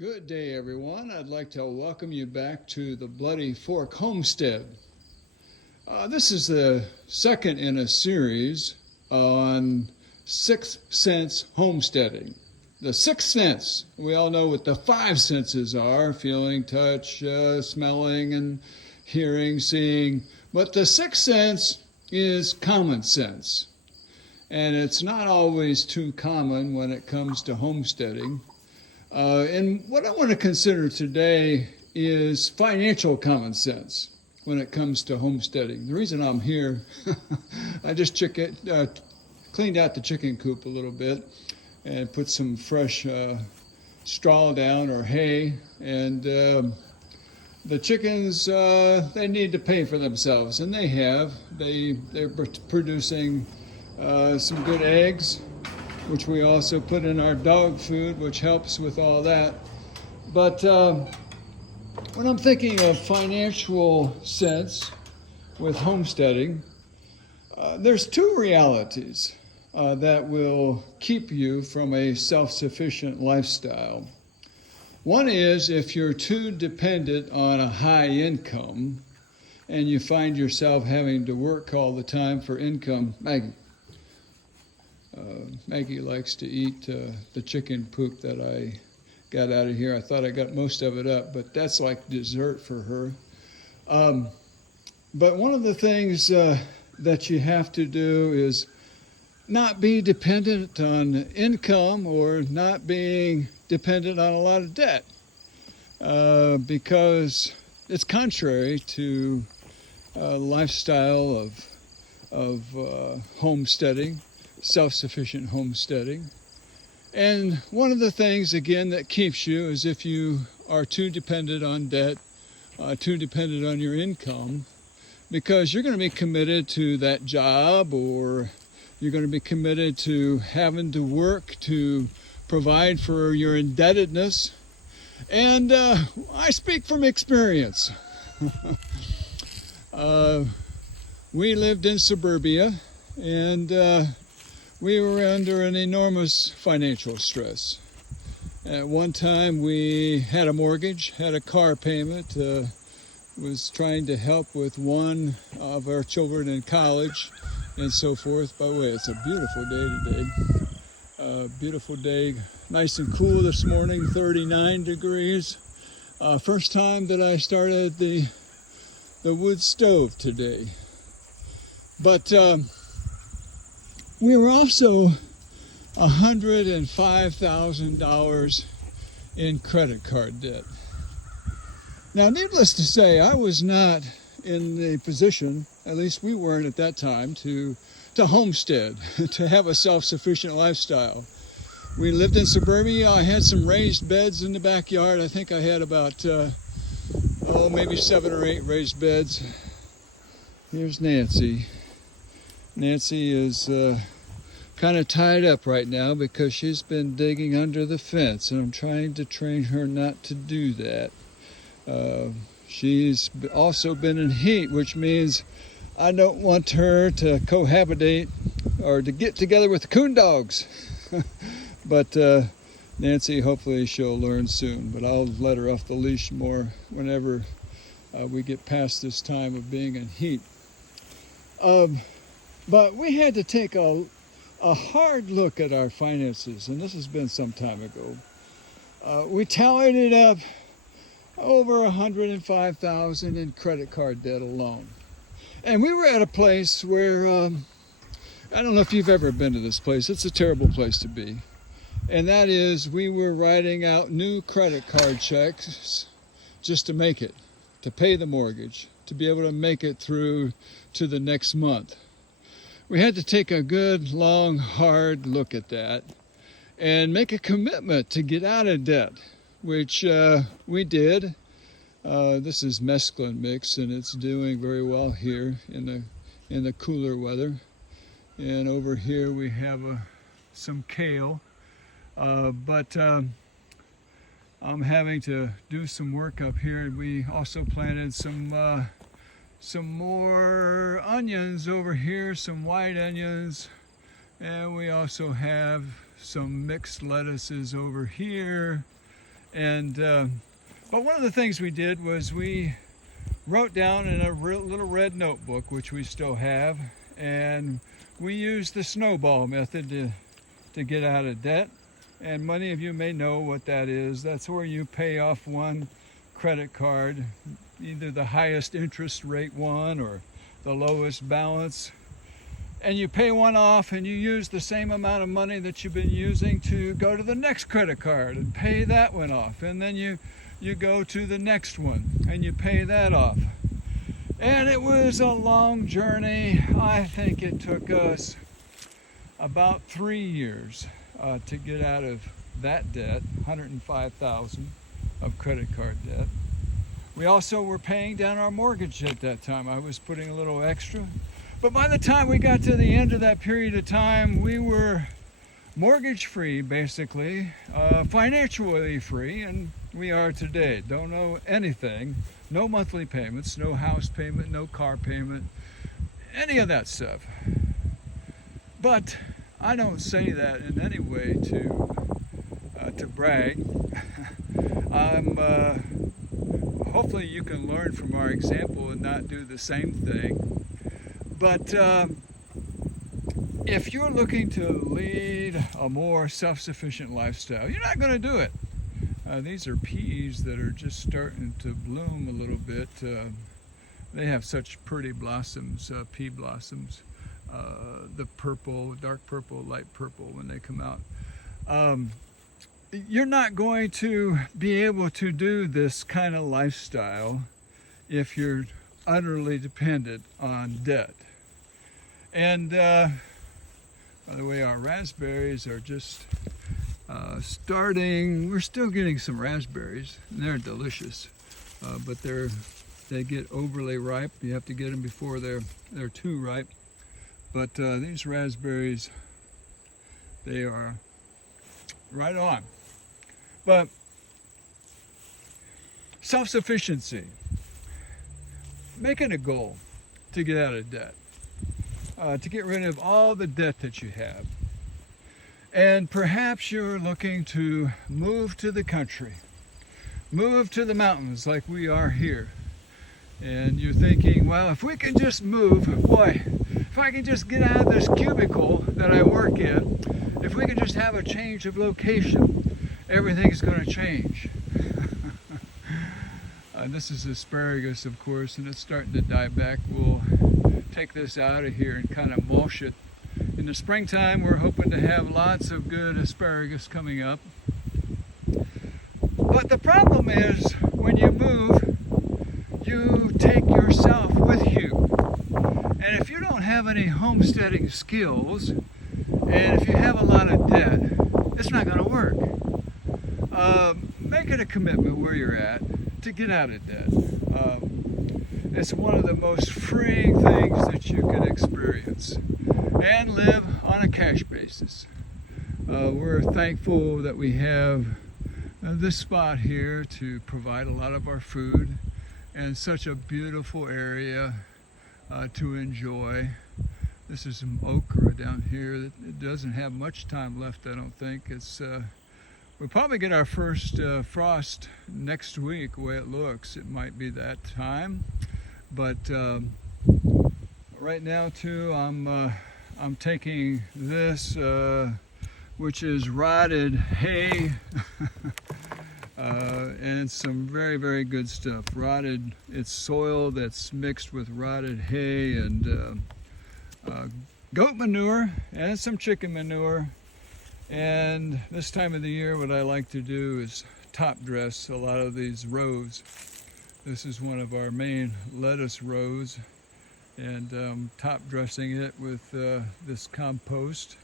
Good day, everyone. I'd like to welcome you back to the Bloody Fork Homestead. This is the second in a series on sixth sense homesteading. The sixth sense, we all know what the five senses are: feeling, touch, smelling, and hearing, seeing. But the sixth sense is common sense. And it's not always too common when it comes to homesteading. And what I want to consider today is financial common sense when it comes to homesteading. The reason I'm here, I just cleaned out the chicken coop a little bit and put some fresh straw down or hay. And the chickens, they need to pay for themselves, and they have. They're producing some good eggs, which we also put in our dog food, which helps with all that. But when I'm thinking of financial sense with homesteading, there's two realities that will keep you from a self-sufficient lifestyle. One is if you're too dependent on a high income and you find yourself having to work all the time for income. Maggie likes to eat the chicken poop that I got out of here. I thought I got most of it up, but that's like dessert for her. But one of the things that you have to do is not be dependent on income or not being dependent on a lot of debt, because it's contrary to a lifestyle of homesteading, self-sufficient homesteading. And one of the things, again, that keeps you is if you are too dependent on debt, too dependent on your income, because you're going to be committed to that job, or you're going to be committed to having to work to provide for your indebtedness. And I speak from experience. We lived in suburbia, and we were under an enormous financial stress. At one time, we had a mortgage, had a car payment, was trying to help with one of our children in college, and so forth. By the way, it's a beautiful day today. Beautiful day, nice and cool this morning, 39 degrees. First time that I started the wood stove today. But we were also $105,000 in credit card debt. Now, needless to say, I was not in the position, at least we weren't at that time, to homestead, to have a self-sufficient lifestyle. We lived in suburbia. I had some raised beds in the backyard. I think I had about, maybe 7 or 8 raised beds. Here's Nancy. Nancy is kind of tied up right now because she's been digging under the fence, and I'm trying to train her not to do that. She's also been in heat, which means I don't want her to cohabitate or to get together with the coon dogs. But Nancy, hopefully she'll learn soon, but I'll let her off the leash more whenever we get past this time of being in heat. But we had to take a hard look at our finances, and this has been some time ago. We tallied it up, over $105,000 in credit card debt alone. And we were at a place where, I don't know if you've ever been to this place. It's a terrible place to be. And that is, we were writing out new credit card checks just to make it, to pay the mortgage, to be able to make it through to the next month. We had to take a good, long, hard look at that and make a commitment to get out of debt, which we did. This is mesclun mix, and it's doing very well here in the cooler weather. And over here we have some kale. But I'm having to do some work up here, and we also planted some more onions over here, some white onions, and we also have some mixed lettuces over here, And but one of the things we did was we wrote down in a little red notebook, which we still have, and we used the snowball method to get out of debt. And many of you may know what that is. That's where you pay off one credit card, either the highest interest rate one or the lowest balance. And you pay one off and you use the same amount of money that you've been using to go to the next credit card and pay that one off. And then you go to the next one and you pay that off. And it was a long journey. I think it took us about 3 years to get out of that debt, $105,000 of credit card debt. We also were paying down our mortgage at that time. I was putting a little extra. But by the time we got to the end of that period of time, we were mortgage free, basically, financially free, and we are today. Don't owe anything, no monthly payments, no house payment, no car payment, any of that stuff. But I don't say that in any way to brag. Hopefully you can learn from our example and not do the same thing. But if you're looking to lead a more self-sufficient lifestyle, you're not going to do it. These are peas that are just starting to bloom a little bit. They have such pretty blossoms, pea blossoms. The purple, dark purple, light purple when they come out. You're not going to be able to do this kind of lifestyle if you're utterly dependent on debt. And by the way, our raspberries are just starting. We're still getting some raspberries, and they're delicious, but they get overly ripe. You have to get them before they're too ripe. But these raspberries, they are right on. But self-sufficiency, make it a goal to get out of debt, to get rid of all the debt that you have. And perhaps you're looking to move to the country, move to the mountains like we are here. And you're thinking, well, if we can just move, boy, if I can just get out of this cubicle that I work in, if we can just have a change of location, everything's going to change. This is asparagus, of course, and it's starting to die back. We'll take this out of here and kind of mulch it. In the springtime, we're hoping to have lots of good asparagus coming up. But the problem is, when you move, you take yourself with you. And if you don't have any homesteading skills, and if you have a lot of debt, it's not going to work. Make it a commitment where you're at to get out of debt. It's one of the most freeing things that you can experience, and live on a cash basis. We're thankful that we have this spot here to provide a lot of our food, and such a beautiful area to enjoy. This is some okra down here. It doesn't have much time left, I don't think. We'll probably get our first frost next week, the way it looks. It might be that time. But right now too, I'm taking this, which is rotted hay, and some very, very good stuff. Rotted, it's soil that's mixed with rotted hay and goat manure and some chicken manure. And this time of the year, what I like to do is top dress a lot of these rows. This is one of our main lettuce rows, and top dressing it with this compost.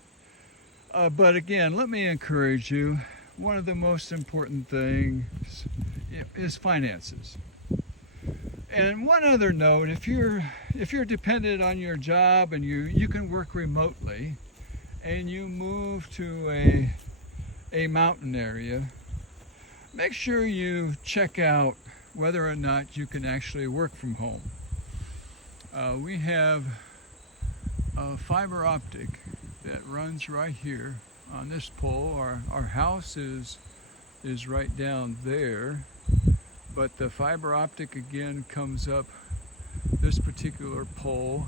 But again, let me encourage you, one of the most important things is finances. And one other note, if you're dependent on your job and you can work remotely, and you move to a mountain area, make sure you check out whether or not you can actually work from home. We have a fiber optic that runs right here on this pole. Our house is is right down there, but the fiber optic again comes up this particular pole,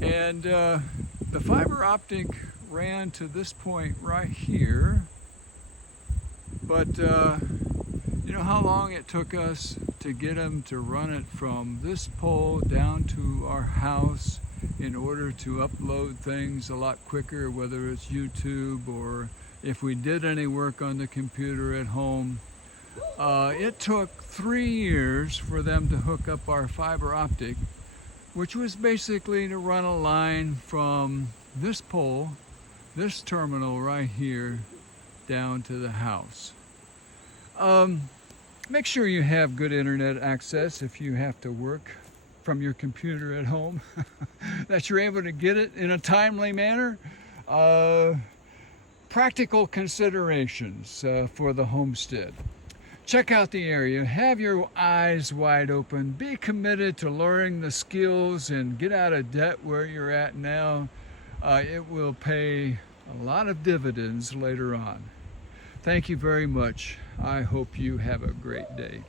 and the fiber optic ran to this point right here, but you know how long it took us to get them to run it from this pole down to our house in order to upload things a lot quicker, whether it's YouTube or if we did any work on the computer at home. It took 3 years for them to hook up our fiber optic, which was basically to run a line from this pole, this terminal right here, down to the house. Make sure you have good internet access if you have to work from your computer at home, that you're able to get it in a timely manner. Practical considerations for the homestead. Check out the area, have your eyes wide open, be committed to learning the skills and get out of debt where you're at now. It will pay a lot of dividends later on. Thank you very much. I hope you have a great day.